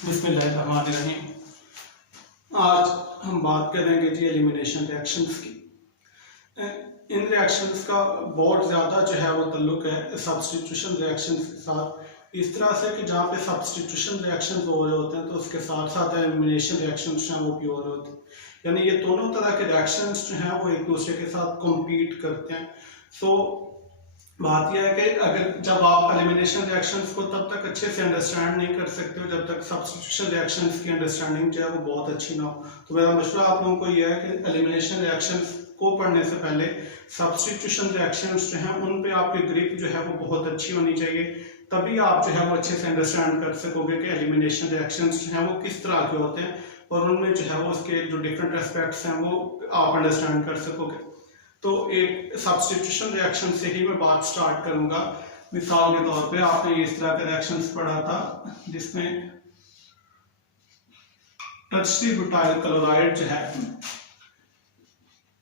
बिस्मिल्लाहिर्रहमानिर्रहीम। आज हम बात करेंगे जी एलिमिनेशन रिएक्शंस की। इन रिएक्शंस का बहुत ज़्यादा जो है वो ताल्लुक है सब्स्टिट्यूशन रिएक्शंस के साथ। इस तरह से कि जहाँ पे सब्स्टिट्यूशन रिएक्शंस हो रहे होते हैं तो उसके साथ साथ एलिमिनेशन रिएक्शंस जो हैं वो भी हो रहे होते हैं। यानी ये दोनों तरह के रिएक्शंस जो हैं वो एक दूसरे के साथ कॉम्पीट करते हैं। सो बात यह है कि अगर जब आप एलिमिनेशन रिएक्शंस को तब तक अच्छे से अंडरस्टैंड नहीं कर सकते हो जब तक सब्स्टिट्यूशन रिएक्शंस की अंडरस्टैंडिंग जो है वो बहुत अच्छी ना हो। तो मेरा मशवरा आप लोगों को यह है कि एलिमिनेशन रिएक्शंस को पढ़ने से पहले सब्स्टिट्यूशन रिएक्शंस जो हैं उन पे आपकी ग्रिप जो है वो बहुत अच्छी होनी चाहिए, तभी आप जो है वो अच्छे से अंडरस्टैंड कर सकोगे कि एलिमिनेशन रिएक्शंस जो हैं वो किस तरह के होते हैं और उनमें जो है वो उसके जो डिफरेंट एस्पेक्ट्स हैं वो आप अंडरस्टैंड कर सकोगे। तो एक सब्स्टिट्यूशन रिएक्शन से ही मैं बात स्टार्ट करूंगा। मिसाल के तौर पे आपने इस तरह का रिएक्शंस पढ़ा था जिसमें टर्शियरी ब्यूटाइल क्लोराइड जो है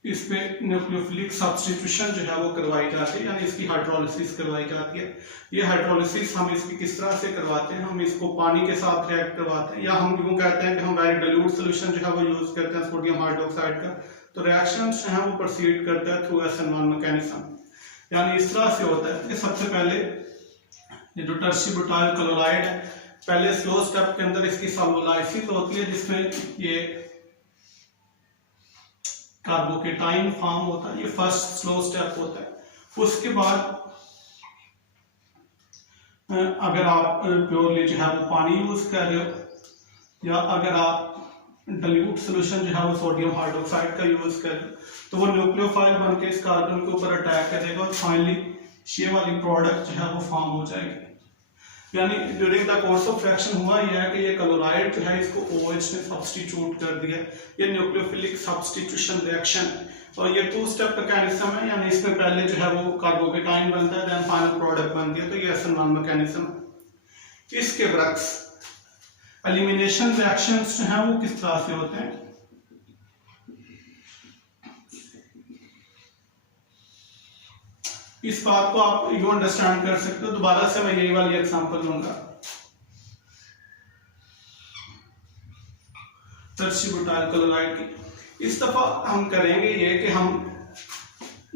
इस पे न्यूक्लियोफिलिक सब्स्टिट्यूशन जो है वो करवाई जाती है, यानी इसकी हाइड्रोलिसिस करवाई जाती है। ये हाइड्रोलिसिस हम इसकी किस तरह से करवाते हैं, हम इसको पानी के साथ रिएक्ट करवाते हैं या हम यूं कहते हैं कि हम वेरी डाइल्यूट सोल्यूशन जो है वो यूज करते हैं सोडियम हाइड्रोक्साइड का। तो रिएक्शन जो है वो प्रोसीड करता है थ्रू SN1 मैकेनिज्म। यानी इस तरह से होता है कि सबसे पहले ये जो टर्शियरी ब्यूटाइल क्लोराइड है पहले स्लो स्टेप के अंदर इसकी सॉल्वोलाइसिस होती है जिसमें ये कार्बोकेटाइन फॉर्म होता है। ये फर्स्ट स्लो स्टेप होता है। उसके बाद अगर आप प्योरली जो है वो पानी यूज कर रहे हो या अगर आप डाइल्यूट सोल्यूशन जो है वो सोडियम हाइड्रोक्साइड का यूज कर रहे हो तो वो न्यूक्लियोफाइल बनके इस कार्बन के ऊपर अटैक करेगा और फाइनली ये वाली प्रोडक्ट जो है वो फॉर्म हो जाएगी। यानी during the course of reaction हुआ यह है कि ये क्लोराइड जो है इसको OH ने सब्स्टिट्यूट कर दिया। ये न्यूक्लियोफिलिक सब्स्टिट्यूशन रिएक्शन और ये टू स्टेप मैकेनिज्म है, यानी इसमें पहले जो है वो कार्बोकेटाइन बनता है देन फाइनल प्रोडक्ट बनती है। तो ये SN1 मैकेनिज्म। इसके बरक्स एलिमिनेशन रिएक्शंस जो हैं वो किस तरह से होते हैं। इस बात को आप यू अंडरस्टैंड कर सकते हो। दोबारा से मैं यही वाली एग्जांपल लूंगा टर्शियरी ब्यूटाइल क्लोराइड की। इस दफा हम करेंगे ये कि हम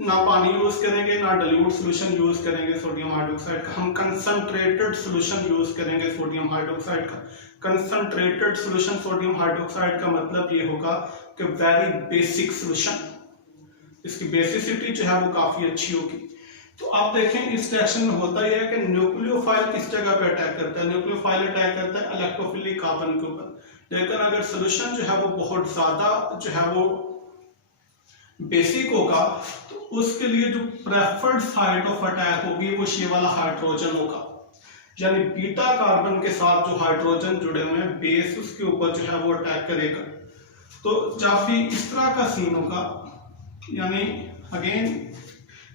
ना पानी यूज करेंगे ना डाइल्यूट सॉल्यूशन यूज करेंगे सोडियम हाइड्रोक्साइड का, हम कंसंट्रेटेड सॉल्यूशन यूज करेंगे सोडियम हाइड्रोक्साइड का। कंसंट्रेटेड सॉल्यूशन सोडियम हाइड्रोक्साइड का मतलब ये होगा कि वेरी बेसिक सॉल्यूशन, इसकी बेसिसिटी जो है वो काफी अच्छी होगी। तो आप देखें इस रिएक्शन में होता यह है कि न्यूक्लियोफाइल किस जगह पे अटैक करता है, न्यूक्लियोफाइल अटैक करता है इलेक्ट्रोफिलिक कार्बन के ऊपर। लेकिन अगर सॉल्यूशन जो है वो बहुत ज्यादा जो है वो बेसिक होगा तो उसके लिए जो प्रेफर्ड साइट ऑफ अटैक होगी वो ये वाला हाइड्रोजन होगा, यानी बीटा कार्बन के साथ जो हाइड्रोजन जुड़े हुए हैं बेस उसके ऊपर जो है वो अटैक करेगा। तो जब भी इस तरह का सीन होगा, यानी again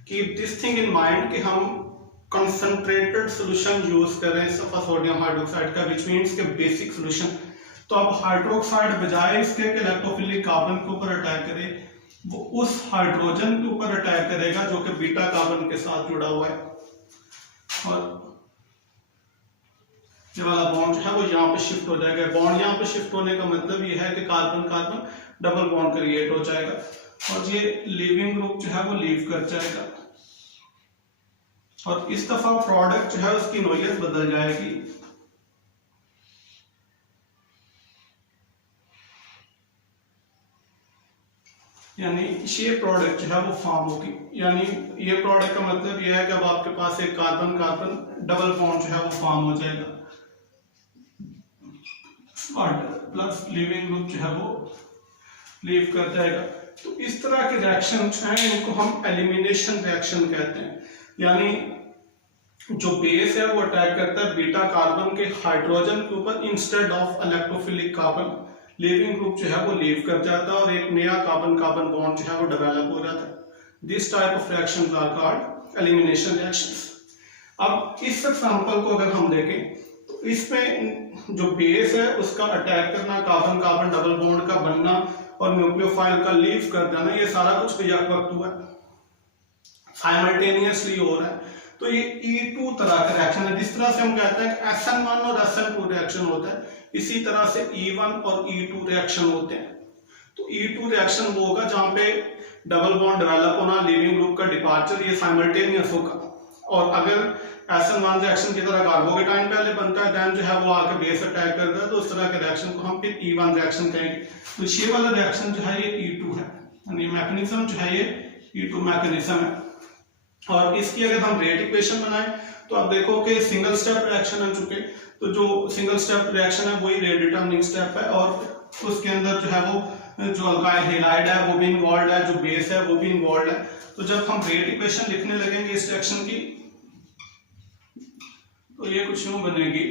keep this thing in mind कि हम कंसंट्रेटेड सॉल्यूशन यूज कर रहे हैं सोडियम हाइड्रोक्साइड का, विच मींस के बेसिक सॉल्यूशन। तो अब हाइड्रोक्साइड बजाय इसके कि इलेक्ट्रोफिलिक कार्बन के ऊपर अटैक करे वो उस हाइड्रोजन के ऊपर अटैक करेगा जो कि बीटा कार्बन के साथ जुड़ा हुआ है। और ये वाला बॉन्ड जो है वो यहाँ पे शिफ्ट हो जाएगा। बॉन्ड यहाँ पे शिफ्ट होने का मतलब ये है कि carbon carbon double bond create हो जाएगा और ये लीविंग ग्रुप जो है वो लीव कर जाएगा और इस दफा प्रोडक्ट जो है उसकी नोयत बदल जाएगी। यानी ये प्रोडक्ट जो है वो फॉर्म होगी। यानी ये प्रोडक्ट का मतलब ये है कि अब आपके पास एक कार्बन कार्बन डबल बॉन्ड जो है वो फॉर्म हो जाएगा प्लस लिविंग ग्रुप जो है वो लीव कर जाएगा। तो इस तरह के रिएक्शन जो है इनको हम एलिमिनेशन रिएक्शन कहते हैं। यानी जो बेस है वो अटैक करता है बीटा कार्बन के हाइड्रोजन के ऊपर instead of electrophilic carbon, leaving group जो है वो लीव कर जाता है और एक नया कार्बन कार्बन बॉन्ड जो है वो डेवलप हो जाता है। This type of reactions are called elimination reactions. अब इस एग्जांपल को अगर हम देखें तो इसमें जो बेस है उसका अटैक करना, कार्बन कार्बन डबल बॉन्ड का बनना और न्यूक्लियोफाइल का लीव कर देना, ये सारा कुछ एक वक्त हुआ है, साइमल्टेनियसली हो रहा है। तो ये E2 तरह का रिएक्शन है। जिस तरह से हम कहते हैं कि SN1 और SN2 रिएक्शन होता है, इसी तरह से E1 और E2 रिएक्शन होते हैं। तो E2 रिएक्शन वो होगा जहां पे डबल बॉन्ड डेवलप होना, लीविंग ग्रुप का डिपार्चर, ये साइमल्टेनियस होगा। और अगर SN1 रिएक्शन की तरह कार्बोकेटाइन पहले बनता है, देन जो है वो आके बेस अटैक करता है, तो उस तरह के रिएक्शन को हम फिर E1 रिएक्शन कहेंगे। तो ये वाला रिएक्शन जो है ये E2 है, यानी मैकेनिज्म जो है ये E2 मैकेनिज्म है। और इसकी अगर हम रेट इक्वेशन बनाएं तो आप देखो कि सिंगल स्टेप रिएक्शन आ चुके, तो जो सिंगल स्टेप रिएक्शन है वही रेट डिटरमिनिंग स्टेप है, और उसके अंदर जो है वो जो अल्काइल हैलाइड है वो भी इन्वॉल्व है, जो बेस है वो भी इन्वॉल्व है। तो जब हम रेट इक्वेशन लिखने लगेंगे इस रिएक्शन की, तो ये कुछ यूं बनेगी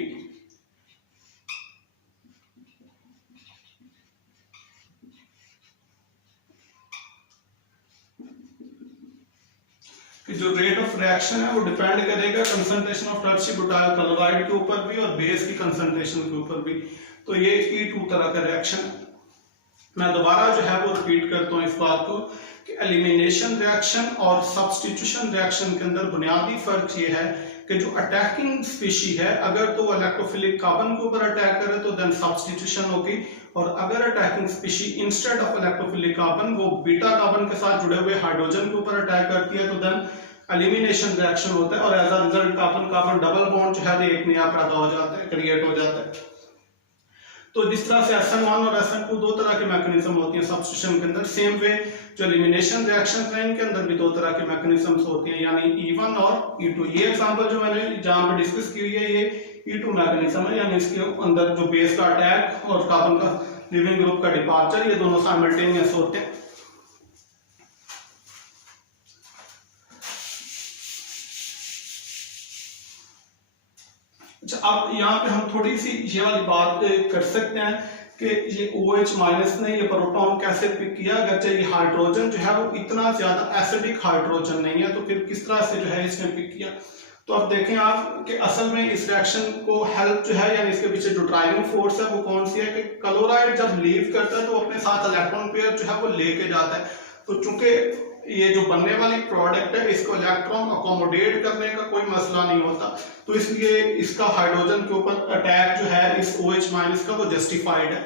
कि जो रेट ऑफ रिएक्शन है वो डिपेंड करेगा concentration of tertiary butyl chloride के ऊपर भी और बेस की कंसंट्रेशन के ऊपर भी। तो ये E2 तरह का रिएक्शन है। मैं दोबारा जो है वो रिपीट करता हूँ इस बात को कि एलिमिनेशन रिएक्शन और सब्स्टिट्यूशन रिएक्शन के अंदर बुनियादी फर्क ये है कि जो अटैकिंग स्पीशी है, अगर तो इलेक्ट्रोफिलिक कार्बन के ऊपर अटैक करे तो देन सब्स्टिट्यूशन होगी, और अगर attacking species instead of electrophilic carbon वो बीटा कार्बन के साथ जुड़े हुए हाइड्रोजन के ऊपर अटैक करती है, तो देन एलिमिनेशन रिएक्शन होता है। और as a result carbon carbon double bond जो है एक नया पैदा हो जाता है, क्रिएट हो जाता है। तो जिस तरह से SN1 और SN2 दो तरह के मैकेनिज्म होती हैं सब्स्टिट्यूशन के अंदर, सेम वे जो एलिमिनेशन रिएक्शन है इनके अंदर भी दो तरह के मैकेनिज्म्स होती हैं, यानी E1 और E2। ये एग्जांपल जो मैंने जहां पर डिस्कस की हुई है ये E2 मैकेनिज्म है, यानी इसके अंदर जो बेस का अटैक और कार्बन का लीविंग ग्रुप का डिपार्चर, ये दोनों साइमल्टेनियस होते हैं। अच्छा, अब यहाँ पे हम थोड़ी सी ये वाली बात कर सकते हैं कि ये OH माइनस ने ये प्रोटॉन कैसे पिक किया, अगरचे ये हाइड्रोजन जो है वो इतना ज्यादा एसिडिक हाइड्रोजन नहीं है, तो फिर किस तरह से जो है इसने पिक किया। तो अब देखें आप कि असल में इस रिएक्शन को हेल्प जो है, यानी इसके पीछे जो ड्राइविंग फोर्स है वो कौन सी है कि क्लोराइड जब लीव करता है तो अपने साथ इलेक्ट्रॉन पेयर जो है वो लेके जाता है। तो चूंकि ये जो बनने वाली प्रोडक्ट है इसको इलेक्ट्रॉन अकोमोडेट करने का कोई मसला नहीं होता, तो इसलिए इसका हाइड्रोजन के ऊपर अटैक जो है इस OH माइनस का वो जस्टिफाइड है।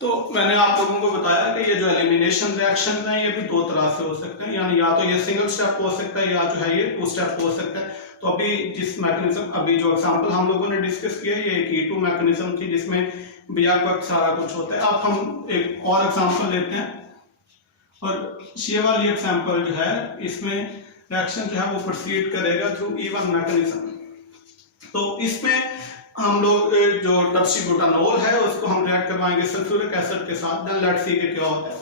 तो मैंने आप लोगों को बताया कि ये जो एलिमिनेशन रिएक्शन है ये भी दो तरह से हो सकते हैं, यानी या तो ये सिंगल स्टेप हो सकता है या जो है ये 2 स्टेप हो सकता है। तो अभी जिस मैकेनिज्म, अभी जो एग्जांपल हम लोगों ने डिस्कस किया ये एक E2 मैकेनिज्म थी जिसमें बियाक वक्त सारा कुछ होता है। अब हम एक और एग्जांपल लेते हैं, और ये वाली एग्जांपल जो है इसमें रिएक्शन जो है वो प्रोसीड करेगा थ्रू E1 मैकेनिज्म। तो इसमें हम लोग जो टर्शियरी ब्यूटानॉल है उसको हम रिएक्ट करवाएंगे सल्फ्यूरिक एसिड के साथ, देन लेट्स सी कि क्या होता है।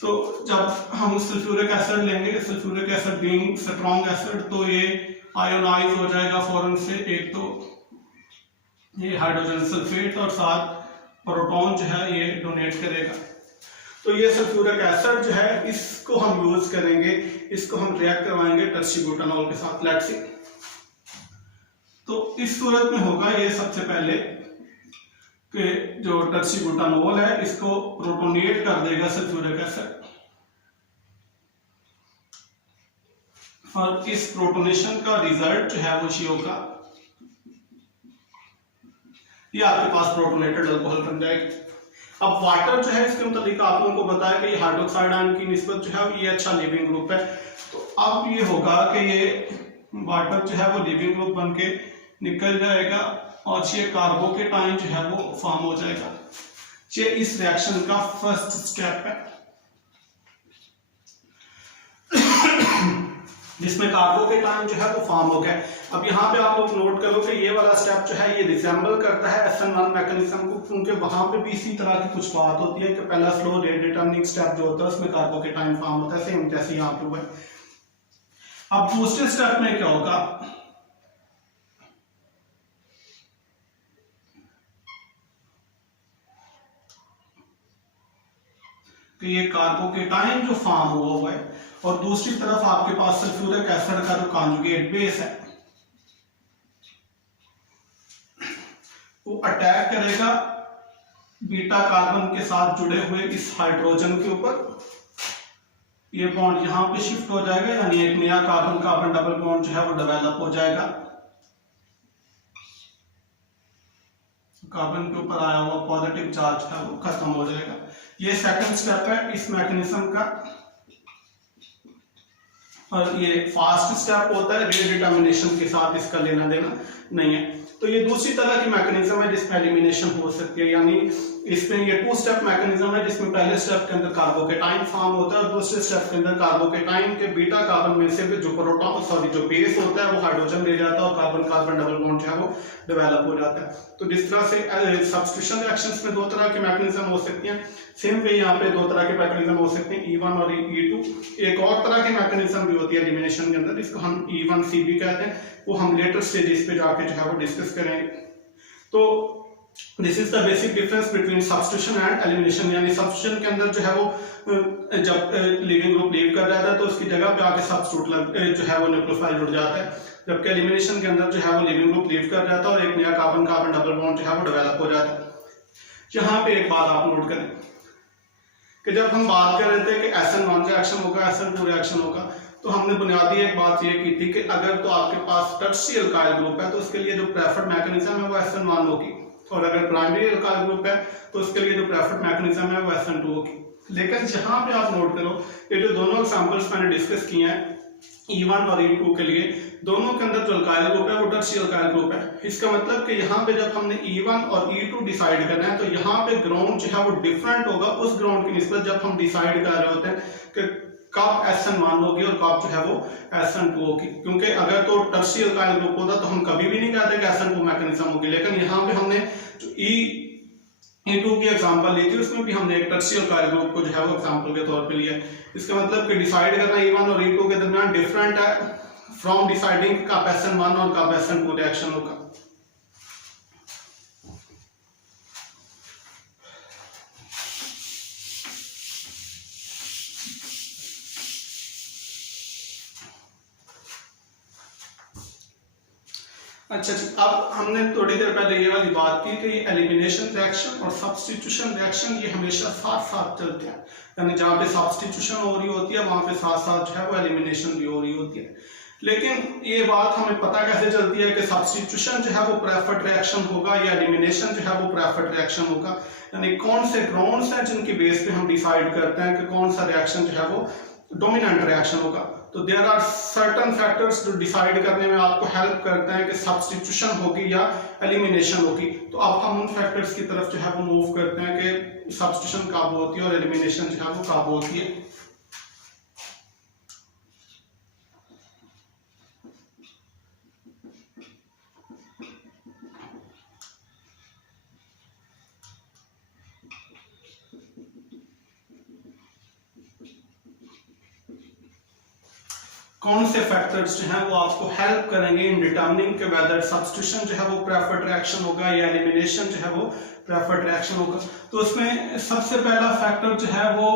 तो जब हम सल्फ्यूरिक एसिड लेंगे, sulphuric acid being strong acid, तो ये आयोनाइज हो जाएगा फौरन से, एक तो ये हाइड्रोजन सल्फेट और साथ प्रोटॉन जो है ये डोनेट करेगा। तो ये सल्फ्यूरिक एसिड जो है इसको हम यूज करेंगे, इसको हम रिएक्ट करवाएंगे टर्शियरी ब्यूटानॉल के साथ, लेट्स सी। तो इस सूरत में होगा ये सबसे पहले कि जो टर्शियरी ब्यूटानॉल है इसको प्रोटोनेट कर देगा सल्फ्यूरिक एसिड, और इस प्रोटोनेशन का रिजल्ट जो है वो ये होगा, ये आपके पास प्रोटोनेटेड अल्कोहल बन जाएगी। अब वाटर जो है इसके मुताबिक आप लोगों को बताया कि ये हाइड्रोक्साइड आयन की निस्बत जो है ये अच्छा लिविंग ग्रुप है। तो अब ये होगा कि ये वाटर जो है वो लिविंग ग्रुप बन के निकल जाएगा, और ये कार्बोकेटाइन जो है वो फॉर्म हो जाएगा। ये इस रिएक्शन का फर्स्ट स्टेप है जिसमें कार्बोकेटाइन जो है वो फॉर्म हो गया। अब यहाँ पे आप लोग नोट करो कि ये वाला स्टेप जो है ये रिजेंबल करता है SN1 मैकेनिज्म को, क्योंकि वहां पे भी इसी तरह की कुछ बात होती है कि पहला स्लो रेट डिटरमिनिंग स्टेप जो होता है उसमें कार्बोकेटाइन फॉर्म होता है, सेम जैसे यहाँ पे हुआ है। अब दूसरे स्टेप में क्या होगा कि ये कार्बोकेटाइन जो फॉर्म हुआ है, और दूसरी तरफ आपके पास सल्फ्यूरिक एसिड का जो कॉन्जुगेट बेस है वो अटैक करेगा बीटा कार्बन के साथ जुड़े हुए इस हाइड्रोजन के ऊपर ये बॉन्ड यहां पे शिफ्ट हो जाएगा, यानी एक नया कार्बन कार्बन डबल बॉन्ड जो है वो डेवलप हो जाएगा। कार्बन के ऊपर आया हुआ पॉजिटिव चार्ज है वो खत्म हो जाएगा। ये सेकंड स्टेप है इस मैकेनिज्म का, और ये फास्ट स्टेप होता है, रीडिटर्मिनेशन के साथ इसका लेना देना नहीं है। तो ये दूसरी तरह की मैकेनिज्म है जिसमें एलिमिनेशन हो सकती है, यानी इसमें ये टू स्टेप मैकेनिज्म है जिसमें पहले स्टेप के अंदर कार्बोकेटाइन फॉर्म होता है और दूसरे स्टेप के अंदर कार्बोकेटाइन के बीटा कार्बन में से जो प्रोटॉन जो बेस होता है वो हाइड्रोजन ले जाता है और कार्बन कार्बन डबल बॉन्ड जो है वो डेवलप हो जाता है। तो जिस तरह से सब्स्टिट्यूशन रिएक्शंस में दो तरह की मैकेनिज्म हो सकती हैं, सेम वे यहाँ पे दो तरह के मैकेनिज्म हो सकते हैं, E1 और E2। एक और तरह की मैकेनिज्म भी होती है एलिमिनेशन के अंदर, जिसको हम E1C भी कहते हैं, वो हम लेटर स्टेजेस पे जाके जो है वो डिस्कस करेंगे। तो this is the basic difference between substitution and elimination, यानी सब्स्टिट्यूशन के अंदर जो है वो जब लिविंग ग्रुप लीव कर जाता है तो उसकी जगह पे आके सब्स्टिट्यूट जो है वो न्यूक्लियोफाइल जुड़ जाता है, जबकि एलिमिनेशन के अंदर जो है वो लिविंग ग्रुप लीव कर जाता है और एक नया कार्बन कार्बन डबल बॉन्ड जो है वो डेवलप हो जाता है। यहाँ पे एक बात आप नोट करें कि जब हम बात कर रहे थे कि SN1 रिएक्शन होगा, SN2 रिएक्शन होगा, तो हमने बुनियादी एक बात ये की थी कि अगर तो आपके पास टर्शियरी अल्काइल ग्रुप है तो उसके लिए जो प्रेफर्ड मैकेनिज्म है वो SN1 होगी, और अगर प्राइमरी अल्काइल ग्रुप है तो उसके लिए जो प्रेफर्ड मैकेनिज्म है वो SN2 होगी। लेकिन यहाँ पे आप नोट करो ये जो दोनों एग्जांपल्स मैंने डिस्कस किए हैं E1 और E2 के लिए, दोनों के अंदर जो अल्काइल ग्रुप है वो टर्शियरी अल्काइल ग्रुप है। इसका मतलब कि यहाँ पे जब हमने E1 और E2 डिसाइड करना है तो यहाँ पे ग्राउंड जो है वो डिफरेंट होगा उस ग्राउंड की निस्बत जब हम डिसाइड कर रहे होते हैं कि कब SN1 होगी और कब जो है वो SN2 होगी, क्योंकि अगर तो टर्शियरी अल्काइल ग्रुप होता तो हम कभी भी नहीं कहते कि SN2 मैकेनिज्म होगी। लेकिन यहाँ पे हमने जो E2 की एग्जांपल ली थी उसमें भी हमने एक टर्शियरी अल्काइल ग्रुप को जो है वो एग्जांपल के तौर पे लिया। इसका मतलब कि डिसाइड करना E1 और E2 के दरमियान डिफरेंट है फ्रॉम डिसाइडिंग कब SN1 और कब SN2 रिएक्शन होगा। अच्छा जी, अब हमने थोड़ी देर पहले ये वाली बात की कि ये एलिमिनेशन रिएक्शन और सब्स्टिट्यूशन रिएक्शन ये हमेशा साथ साथ चलते हैं, यानी जहाँ पे सब्स्टिट्यूशन हो रही होती है वहां पे साथ साथ जो है वो एलिमिनेशन भी हो रही होती है। लेकिन ये बात हमें पता कैसे चलती है कि सब्स्टिट्यूशन जो है वो प्रेफर्ड रिएक्शन होगा या एलिमिनेशन जो है वो प्रेफर्ड रिएक्शन होगा, यानी कौन से ग्राउंड्स हैं जिनकी बेस पे हम डिसाइड करते हैं कि कौन सा रिएक्शन जो है वो डोमिनेंट रिएक्शन होगा। तो देयर आर सर्टेन फैक्टर्स जो डिसाइड करने में आपको हेल्प करते हैं कि सब्स्टिट्यूशन होगी या एलिमिनेशन होगी। तो अब हम उन फैक्टर्स की तरफ जो है वो मूव करते हैं कि सब्स्टिट्यूशन कब होती है और एलिमिनेशन जो है वो कब होती है। कौन से फैक्टर्स जो हैं वो आपको हेल्प करेंगे इन डिटरमिनिंग के वेदर सब्स्टिट्यूशन जो है वो प्रेफर्ड रिएक्शन होगा या एलिमिनेशन जो है वो प्रेफर्ड रिएक्शन होगा। तो उसमें सबसे पहला फैक्टर जो है वो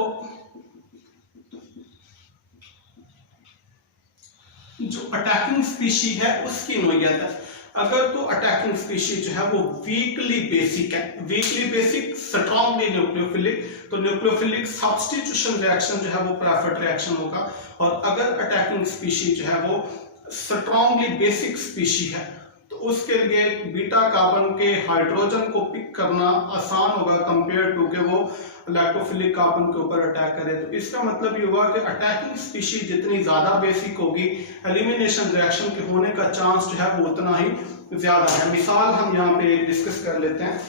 जो अटैकिंग स्पीशी है उसकी नोयत है। अगर तो अटैकिंग स्पीशी जो है वो वीकली बेसिक है, वीकली बेसिक स्ट्रॉन्गली न्यूक्लियोफिलिक, तो न्यूक्लियोफिलिक सब्स्टिट्यूशन रिएक्शन जो है वो प्रेफर्ड रिएक्शन होगा। और अगर अटैकिंग स्पीशी जो है वो स्ट्रॉन्गली बेसिक स्पीशी है तो उसके लिए बीटा कार्बन के हाइड्रोजन को पिक करना आसान होगा कंपेयर टू के वो लैक्टोफिलिक कार्बन के ऊपर अटैक करे। तो इसका मतलब ये हुआ कि अटैकिंग स्पीशी जितनी ज्यादा बेसिक होगी एलिमिनेशन रिएक्शन के होने का चांस जो है वो उतना ही ज्यादा है। मिसाल हम यहाँ पे डिस्कस कर लेते हैं।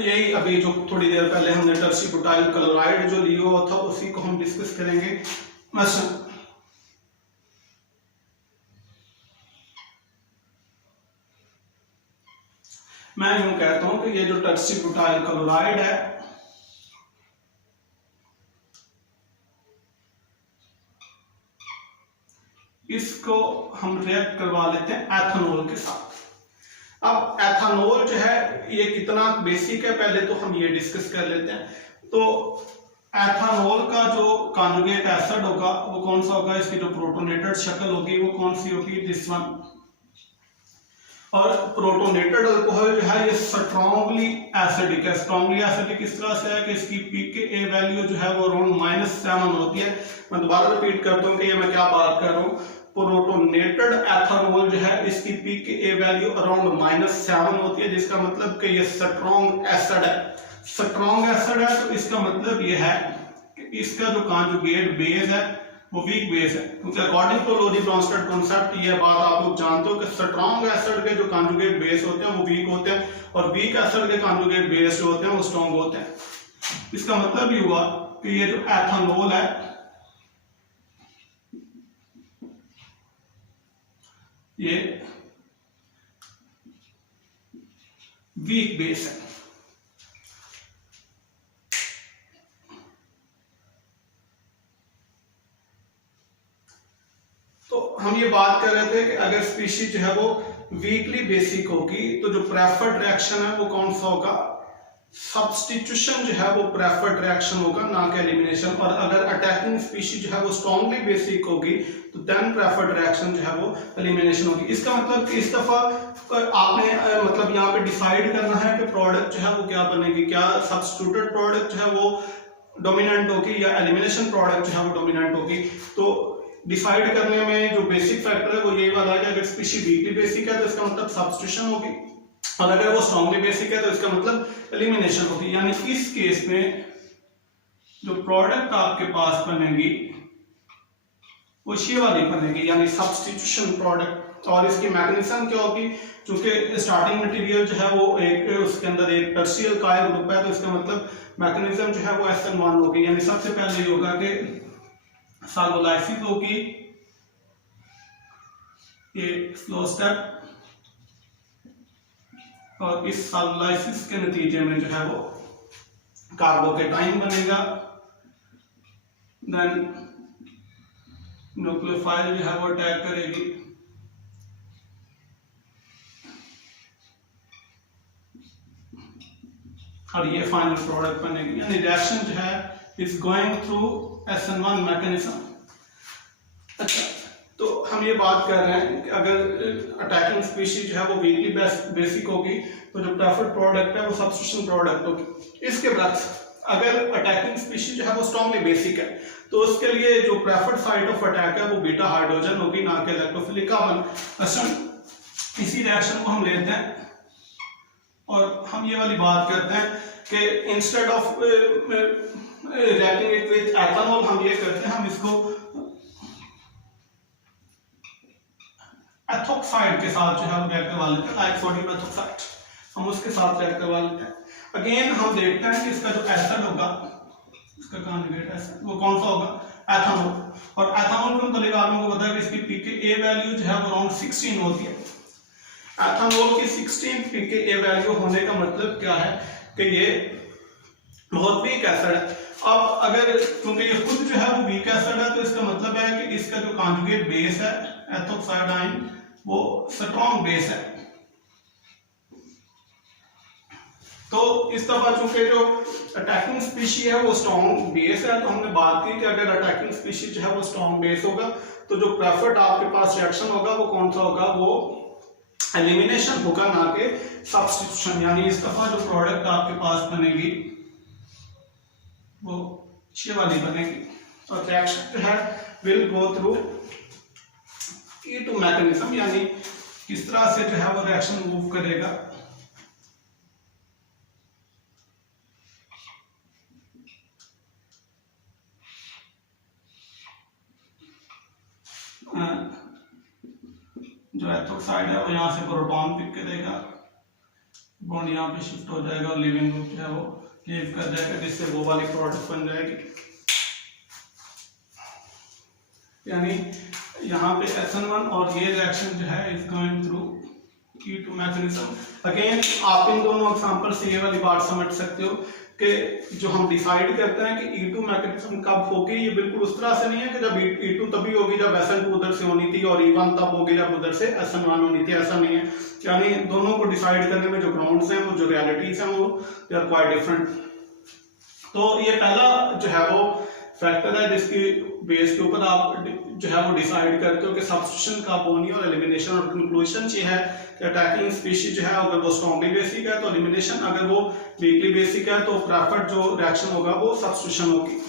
यही अभी जो थोड़ी देर पहले हमने टर्शीब्यूटाइल क्लोराइड जो लिया हुआ था उसी को हम डिस्कस करेंगे। मैं यूं कहता हूं कि ये जो टर्शीब्यूटाइल क्लोराइड है इसको हम रिएक्ट करवा लेते हैं एथेनॉल के साथ। अब एथेनॉल जो है ये कितना बेसिक है पहले तो हम ये डिस्कस कर लेते हैं। तो एथेनॉल का जो कॉन्जुगेट एसिड होगा वो कौन सा होगा, इसकी जो प्रोटोनेटेड शक्ल होगी वो कौन सी होगी, दिस वन। और प्रोटोनेटेड अल्कोहल जो है ये स्ट्रांगली एसिडिक है। स्ट्रांगली एसिडिक इस तरह से है कि इसकी pKa वैल्यू जो है वो अराउंड -7 होती है। मैं दोबारा रिपीट करता हूँ कि ये मैं क्या बात कर रहा हूँ। प्रोटोनेटेड एथेनॉल जो है इसकी pKa वैल्यू अराउंड -7 होती है, जिसका मतलब कि ये स्ट्रांग एसिड है। स्ट्रांग एसिड है तो इसका मतलब ये है कि इसका जो कॉन्जुगेट बेस है वो वीक बेस है, क्योंकि according to Lowry Bronsted concept ये बात आप लोग जानते हो कि स्ट्रांग एसिड के जो कॉन्जुगेट बेस होते हैं वो वीक होते हैं और वीक एसिड के कॉन्जुगेट बेस जो होते हैं वो स्ट्रांग होते हैं। इसका मतलब ये हुआ कि ये जो एथेनॉल है ये वीक बेस है। तो हम ये बात कर रहे थे कि अगर स्पीशीज जो है वो वीकली बेसिक होगी तो जो प्रेफर्ड रिएक्शन है वो कौन सा होगा, सब्स्टिट्यूशन जो है वो प्रेफर्ड रिएक्शन होगा, ना कि एलिमिनेशन। और अगर अटैकिंग स्पीशीज जो है वो स्ट्रांगली बेसिक होगी तो देन प्रेफर्ड रिएक्शन जो है वो एलिमिनेशन होगी। इसका मतलब कि इस दफा आपने मतलब यहाँ पे डिसाइड करना है कि प्रोडक्ट जो है वो क्या बनेगी, क्या सब्स्टिट्यूटेड प्रोडक्ट जो है वो डोमिनेंट होगी या एलिमिनेशन प्रोडक्ट जो है वो डोमिनेंट होगी। तो डिसाइड करने में जो बेसिक फैक्टर है वो यही वाला है कि अगर स्पीशीज वीकली बेसिक है तो इसका मतलब सब्स्टिट्यूशन होगी, और अगर वो स्ट्रांगली बेसिक है तो इसका मतलब एलिमिनेशन होगी। यानी इस केस में जो प्रोडक्ट आपके पास बनेगी वो ये वाली बनेगी, यानी सब्स्टिट्यूशन प्रोडक्ट। और इसकी मैकेनिज्म क्या होगी, क्योंकि स्टार्टिंग मटेरियल जो है वो एक उसके अंदर एक टर्शियल कायल ग्रुप है, तो इसका मतलब मैकेनिज्म जो है वो SN1 होगी। यानी सबसे पहले ये होगा कि सॉल्वोलाइसिस होगी, ये स्लो स्टेप, और इस सॉल्वोलाइसिस के नतीजे में जो है वो कार्बोकेटाइन बनेगा। देन न्यूक्लियोफाइल जो है वो अटैक करेगी, और ये फाइनल प्रोडक्ट बनेगी। यानी रिएक्शन जो है is going through SN1 mechanism. अच्छा, तो हम ये बात कर रहे हैं कि अगर अटैकिंग स्पीशीज जो है वो वीकली बेसिक होगी तो जो प्रेफर्ड प्रोडक्ट है वो सब्स्टिट्यूशन प्रोडक्ट होगी। इसके बरक्स अगर अटैकिंग स्पीशीज जो है वो स्ट्रांगली बेसिक है तो उसके लिए जो प्रेफर्ड साइट ऑफ अटैक है वो बीटा हाइड्रोजन होगी, ना कि इलेक्ट्रोफिलिक कार्बन। अच्छा, इसी रिएक्शन को हम लेते हैं और हम ये वाली बात करते हैं कि instead of reacting it with ethanol हम ये करते हैं, हम इसको एथोक्साइड के साथ जो है रिएक्ट करवा लेते हैं, लाइक सोडियम एथोक्साइड, हम उसके साथ रिएक्ट करवा लेते हैं। अगेन हम देखते हैं कि इसका जो एसिड होगा, इसका कॉन्जुगेट एसिड वो कौन सा होगा, एथेनॉल। और एथेनॉल के मतलब आप लोगों को पता है कि इसकी pKa वैल्यू जो है वो अराउंड 16 होती है। एथेनॉल की 16 pKa वैल्यू होने का मतलब क्या है कि ये बहुत वीक एसिड है। अब अगर क्योंकि ये खुद जो है वो वीक एसिड है तो इसका मतलब है कि इसका जो कॉन्जुगेट बेस है एथोक्साइड आयन वो स्ट्रॉन्ग बेस है। तो इस दफा चूंकि जो अटैकिंग स्पीशी है वो स्ट्रॉन्ग बेस है, तो हमने बात की कि अगर अटैकिंग स्पीशी जो है वो स्ट्रॉन्ग बेस होगा तो जो प्रेफर्ड आपके पास रिएक्शन होगा वो कौन सा होगा, वो एलिमिनेशन होगा, ना कि सब्स्टिट्यूशन। यानी इस दफा जो प्रोडक्ट आपके पास बनेगी वो ये वाली बनेगी। तो रिएक्शन जो है will go through E2 mechanism, यानी किस तरह से जो है वो रिएक्शन मूव करेगा। जो एथोक्साइड है वो यहाँ से प्रोटॉन पिक करेगा, बॉन्ड यहाँ पे शिफ्ट हो जाएगा और लिविंग ग्रुप जो है वो लीव कर जाएगा, जिससे वो वाली प्रोडक्ट बन जाएगी। यानी यहाँ पे SN1 और ये रिएक्शन जो है is going through E2 mechanism. Again आप इन दोनों एग्जांपल से ये वाली बात समझ सकते हो कि जो हम डिसाइड करते हैं कि E2 मैकेनिज्म कब होगी, ये बिल्कुल उस तरह से नहीं है कि जब E2 तभी होगी जब SN2 उधर से होनी थी और E1 तब होगी जब उधर से SN1 होनी थी, ऐसा नहीं है। यानी दोनों को डिसाइड करने में जो ग्राउंड्स हैं, वो जो रियलिटीज हैं, वो दे आर क्वाइट डिफरेंट। तो ये पहला जो है वो फैक्टर है जिसकी बेस के ऊपर आप जो है वो डिसाइड करते हो कि सब्स्टिट्यूशन कब होनी और एलिमिनेशन। और कंक्लूजन ये है कि अटैकिंग स्पीशीज जो है अगर वो स्ट्रॉन्गली बेसिक है तो एलिमिनेशन, अगर वो वीकली बेसिक है तो प्रेफर्ड जो रिएक्शन होगा वो सब्स्टिट्यूशन होगी।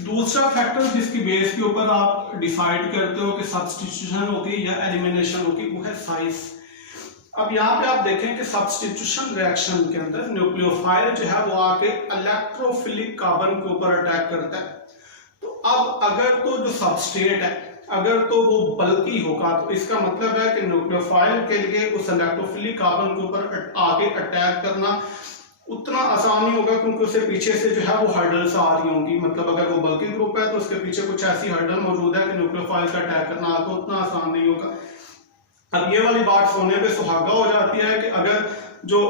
दूसरा फैक्टर जिसकी बेस के ऊपर आप डिसाइड करते हो कि सब्स्टिट्यूशन होगी या एलिमिनेशन होगी वो है साइज। अब यहाँ पे आप देखें कि सब्स्टिट्यूशन रिएक्शन के अंदर न्यूक्लियोफाइल जो है वो आके इलेक्ट्रोफिलिक कार्बन के ऊपर अटैक करता है। तो अब अगर तो जो सबस्ट्रेट है अगर तो वो बल्कि होगा तो इसका मतलब है कि न्यूक्लियोफाइल के लिए उस इलेक्ट्रोफिलिक कार्बन के ऊपर आगे अटैक करना उतना आसान नहीं होगा, क्योंकि उससे पीछे से जो है वो हर्डल्स आ रही होंगी। मतलब अगर वो बल्कि ग्रुप है तो उसके पीछे कुछ ऐसी हर्डल मौजूद है कि न्यूक्लियोफाइल का अटैक करना आपको उतना आसान नहीं होगा। अब ये वाली बात सोने पे सुहागा हो जाती है कि अगर जो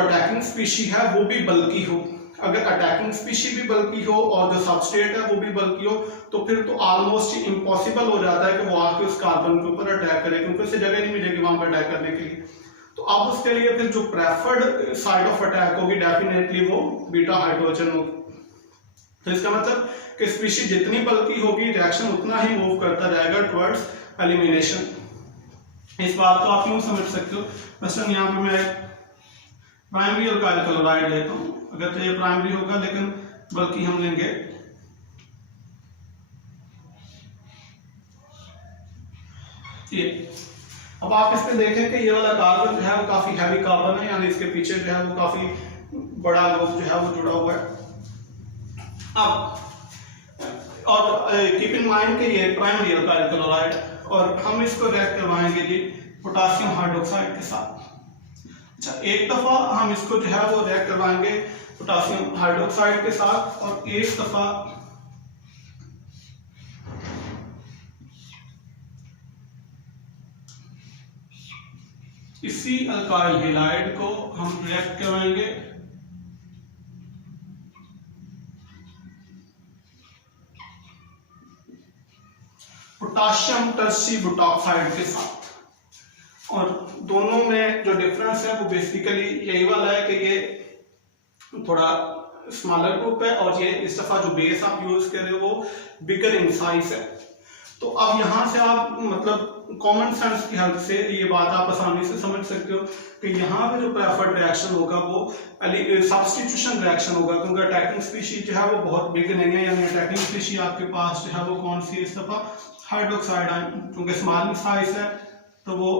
अटैकिंग स्पीशी है वो भी बल्कि हो, अगर अटैकिंग स्पीशी भी बल्कि हो और जो सबस्ट्रेट है वो भी बल्कि हो तो फिर तो ऑलमोस्ट इम्पॉसिबल हो जाता है कि वो आके उस कार्बन के ऊपर अटैक करे, क्योंकि उसे जगह नहीं मिलेगी वहां पर अटैक करने के लिए। तो अब उसके लिए फिर जो प्रेफर्ड साइड ऑफ अटैक होगी डेफिनेटली वो बीटा हाइड्रोजन होगी। तो इसका मतलब कि स्पीशीज जितनी बल्कि होगी रिएक्शन उतना ही मूव करता जाएगा टुवर्ड्स एलिमिनेशन। इस बात को आप यूं समझ सकते हो, मसलन यहाँ पे मैं प्राइमरी अल्काइल क्लोराइड लेता हूं, अगर तो ये प्राइमरी होगा लेकिन बल्कि हम लेंगे ये। अब आप इस पे देखें कि ये वाला कार्बन जो है वो काफी हैवी कार्बन है, यानी इसके पीछे जो है वो काफी बड़ा ग्रुप जो है वो जुड़ा हुआ है। अब और कीप इन माइंड कि ये प्राइमरी अल्काइल क्लोराइड और हम इसको रिएक्ट करवाएंगे जी पोटासियम हाइड्रोक्साइड के साथ। अच्छा, एक दफा हम इसको जो है वो रिएक्ट करवाएंगे पोटासियम हाइड्रोक्साइड के साथ और एक दफा इसी अल्काइल हैलाइड को हम रिएक्ट करवाएंगे पोटाशियम टर्सी बुटॉक्साइड के साथ। और दोनों में जो डिफरेंस है वो बेसिकली यही वाला है कि ये थोड़ा स्मॉलर ग्रुप है और ये इस दफा जो बेस आप यूज कर रहे हो वो बिगर इन साइज है। तो अब यहां से आप मतलब कॉमन सेंस की हेल्प से ये बात आप आसानी से समझ सकते हो कि यहाँ पे जो प्रेफर्ड रिएक्शन होगा वो सब्स्टिट्यूशन रिएक्शन होगा, क्योंकि अटैकिंग स्पीशीज जो है वो बहुत बिग नहीं है, यानी अटैकिंग स्पीशीज आपके पास जो है वो कौन सी इस दफा हाइड्रोक्साइड आयन, क्योंकि स्मॉल साइज है तो वो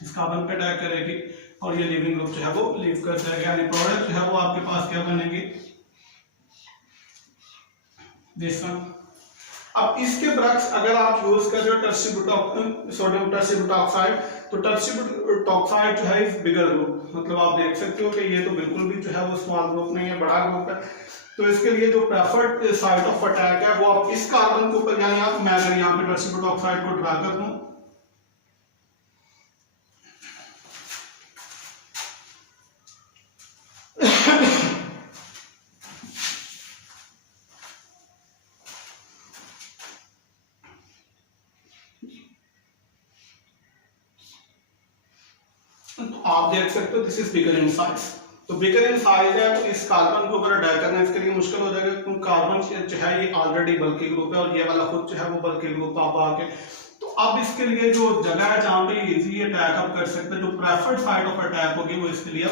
इस कार्बन पे अटैक करेगी और ये लिविंग ग्रुप जो है वो लीव कर जाएगा, यानी प्रोडक्ट जो है वो आपके पास क्या बनेगी दिस वन। अब इसके बरक्स अगर आप यूज कर रहे हो सोडियम टर्सी बुटॉक्साइड तो टर्सी बुटॉक्साइड जो है इस बिगर ग्रुप, मतलब आप देख सकते हो कि ये तो बिल्कुल भी जो है वो स्मॉल ग्रुप नहीं है, बड़ा ग्रुप है। तो इसके लिए जो प्रेफर्ड साइट ऑफ अटैक है वो आप इस कार्बन के ऊपर, यानी आप मैं अगर यहाँ पे टर्सी बुटॉक्साइड को ड्रा कर दूं तो आप देख सकते हो this is bigger in size. तो बिगर इन साइज है तो इस कार्बन को ऊपर अटैक करना इसके लिए मुश्किल हो जाएगा, क्योंकि कार्बन जो है ये ऑलरेडी बल्कि ग्रुप है और ये वाला खुद जो है वो बल्कि ग्रुप आप आके। तो अब इसके लिए जो जगह है जहां पे इजीली अटैक आप कर सकते हैं, जो प्रेफर्ड साइड ऑफ अटैक होगी वो इसके लिए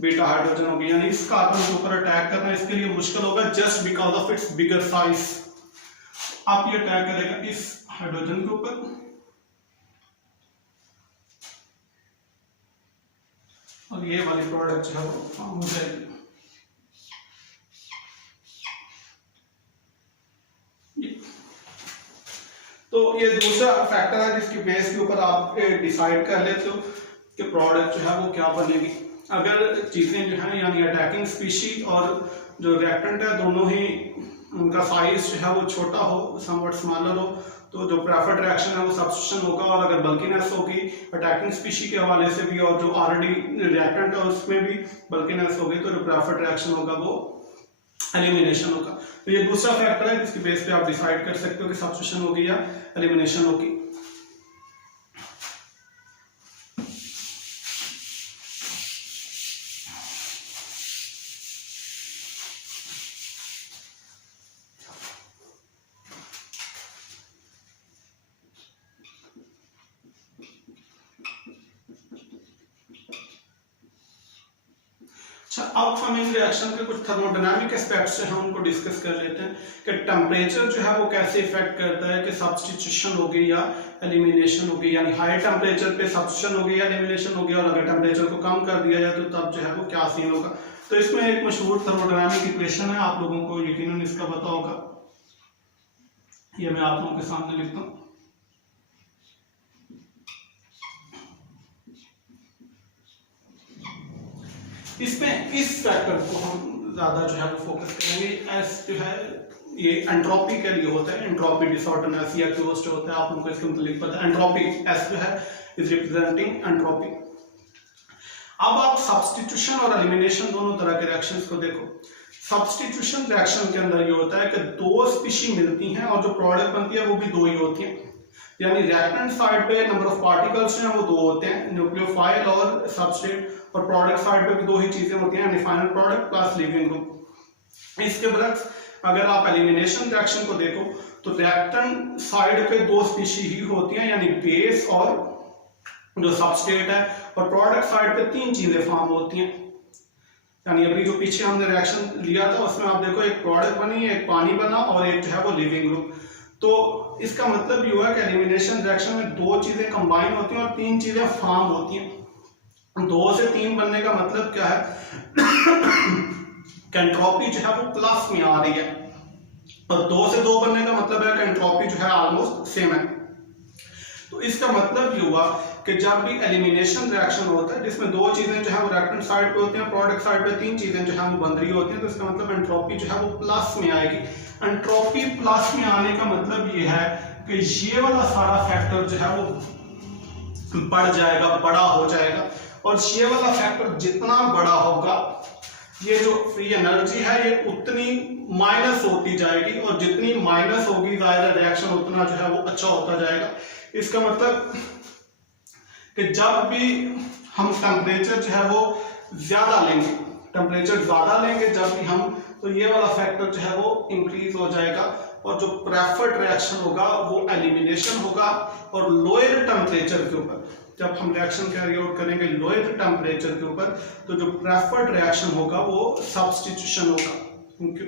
बीटा हाइड्रोजन होगी, यानी इस कार्बन के ऊपर अटैक करना इसके लिए मुश्किल होगा just because of its bigger size. आप ये अटैक करेगा इस हाइड्रोजन के ऊपर और ये वाली प्रोडक्ट जो है वो फॉर्म हो जाएगी। तो ये दूसरा फैक्टर है जिसकी बेस के ऊपर आप डिसाइड कर लेते हो कि प्रोडक्ट जो है वो क्या बनेगी। अगर चीजें जो है यानी अटैकिंग स्पीशी और जो रिएक्टेंट है दोनों ही उनका साइज जो है वो छोटा हो, समवट स्मॉलर हो, तो जो प्रेफर्ड रिएक्शन है वो सब्स्टिट्यूशन होगा। और अगर बल्कीनेस होगी अटैकिंग स्पीशी के हवाले से भी और जो ऑलरेडी रिएक्टेंट है उसमें भी बल्कीनेस होगी, तो जो प्रेफर्ड रिएक्शन होगा वो एलिमिनेशन होगा। तो ये दूसरा फैक्टर है जिसकी बेस पे आप डिसाइड कर सकते हो कि सब्स्टिट्यूशन होगी या एलिमिनेशन होगी। अच्छा, अब हम इन रिएक्शन के कुछ थर्मोडायनामिक एस्पेक्ट्स जो है उनको डिस्कस कर लेते हैं कि टेम्परेचर जो है वो कैसे इफेक्ट करता है कि सब्स्टिट्यूशन होगी या एलिमिनेशन होगी, यानी हाई टेम्परेचर पे सब्स्टिट्यूशन होगी या एलिमिनेशन होगी, और अगर टेम्परेचर को कम कर दिया जाए तो तब जो है वो क्या सीन होगा। तो इसमें एक मशहूर थर्मोडायनामिक इक्वेशन है, आप लोगों को यकीनन इसका पता होगा, ये मैं आप लोगों के सामने लिखता हूँ। इसमें इस फैक्टर को हम ज्यादा जो है वो फोकस करेंगे। एस जो है ये एंट्रोपी के लिए होता है, एंट्रोपी डिसऑर्डरनेस या क्लोज होता है, आप उनको इसके मतलब पता है। एंट्रोपी एस जो है इज रिप्रेजेंटिंग एंट्रोपी। अब आप सब्स्टिट्यूशन और एलिमिनेशन दोनों तरह के रिएक्शंस को देखो। सब्स्टिट्यूशन रिएक्शन के अंदर ये होता है कि दो स्पीशी मिलती हैं और जो प्रोडक्ट बनती है वो भी दो ही होती है, यानी रिएक्टेंट साइड पे नंबर ऑफ पार्टिकल्स जो हैं वो दो होते हैं, न्यूक्लियोफाइल और सबस्ट्रेट, और प्रोडक्ट साइड पे भी दो ही चीजें होती हैं, यानी final product plus leaving group. इसके बरक्स अगर आप एलिमिनेशन रिएक्शन को देखो तो रिएक्टेंट साइड पे दो स्पीशी ही होती हैं, यानी बेस और जो सबस्ट्रेट है, और प्रोडक्ट साइड पे तीन चीजें फॉर्म होती हैं। यानी अभी जो पीछे हमने रिएक्शन लिया था उसमें आप देखो एक प्रोडक्ट बनी, एक पानी बना और एक जो है वो लिविंग ग्रुप। तो इसका मतलब ये हुआ कि एलिमिनेशन रिएक्शन में दो चीजें कंबाइन होती हैं और तीन चीजें फॉर्म होती हैं। दो से तीन बनने का मतलब क्या है कि एंट्रोपी जो है वो प्लस में आ रही है, और दो से दो बनने का मतलब है कि एंट्रोपी जो है ऑलमोस्ट सेम है। तो इसका मतलब ये हुआ कि जब भी एलिमिनेशन रिएक्शन होता है जिसमें दो चीजें जो है वो रिएक्टेंट साइड पे होती हैं, प्रोडक्ट साइड पे तीन चीजें जो है वो बन रही होती हैं, तो इसका मतलब एंट्रोपी जो है वो प्लस में आएगी। एंट्रोपी प्लस में आने का मतलब ये है कि ये वाला सारा फैक्टर जो है वो बढ़ जाएगा, बड़ा हो जाएगा, और ये वाला फैक्टर जितना बड़ा होगा ये जो फ्री एनर्जी है ये उतनी माइनस होती जाएगी, और जितनी माइनस होगी जाहिर रिएक्शन उतना जो है वो अच्छा होता जाएगा। इसका मतलब कि जब भी हम टेम्परेचर जो है वो ज्यादा लेंगे, टेम्परेचर ज्यादा लेंगे जब भी हम, तो ये वाला फैक्टर जो है वो इंक्रीज हो जाएगा, और जो प्रेफर्ड रिएक्शन होगा वो एलिमिनेशन होगा। और लोअर टेम्परेचर के ऊपर जब हम रिएक्शन कैरी आउट करेंगे लोअर टेम्परेचर के ऊपर, तो जो प्रेफर्ड रिएक्शन होगा वो सब्स्टिट्यूशन होगा। Thank you.